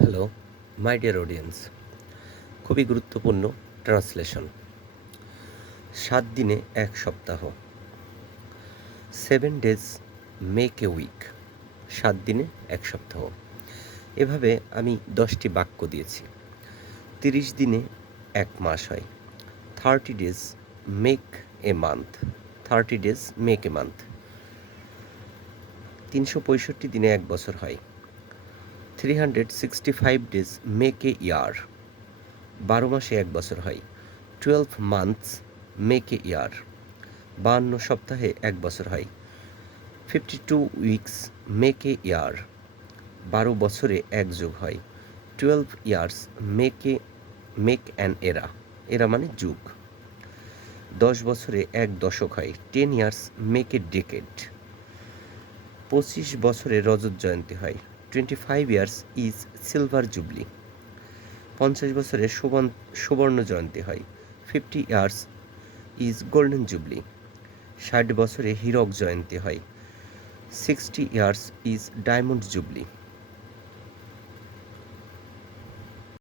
Hello my dear audience, খুবই গুরুত্বপূর্ণ translation. 7 দিনে 1 সপ্তাহ, 7 ডেজ মেক এ উইক। 7 দিনে 1 সপ্তাহ। এভাবে আমি 10টি বাক্য দিয়েছি। 30 দিনে 1 মাস হয়। 30 days make a month. 30 days make a month. 365 দিনে 1 বছর হয়। 365 ডেজ মেক এ ইয়ার। 12 মাসে 1 বছর হয়। 12 মান্থস মেক এ ইয়ার। 52 সপ্তাহে 1 বছর হয়। 52 উইকস মেক এ ইয়ার। 12 বছরে 1 যোগ হয়। 12 ইয়ার্স মেক অ্যান এরা। এরা মানে যুগ। 10 বছরে 1 দশক হয়। 10 ইয়ার্স মেক এ ডেকেড। 25 বছরে রজত জয়ন্তী হয়। 25 ইয়ার্স ইজ সিলভার জুবলি। 50 বছরে সুবর্ণ জয়ন্তী হয়। 50 ইয়ার্স ইজ গোল্ডেন জুবলি। 60 বছরে হীরক জয়ন্তী হয়। 60 ইয়ার্স ইজ ডায়মন্ড জুবলি।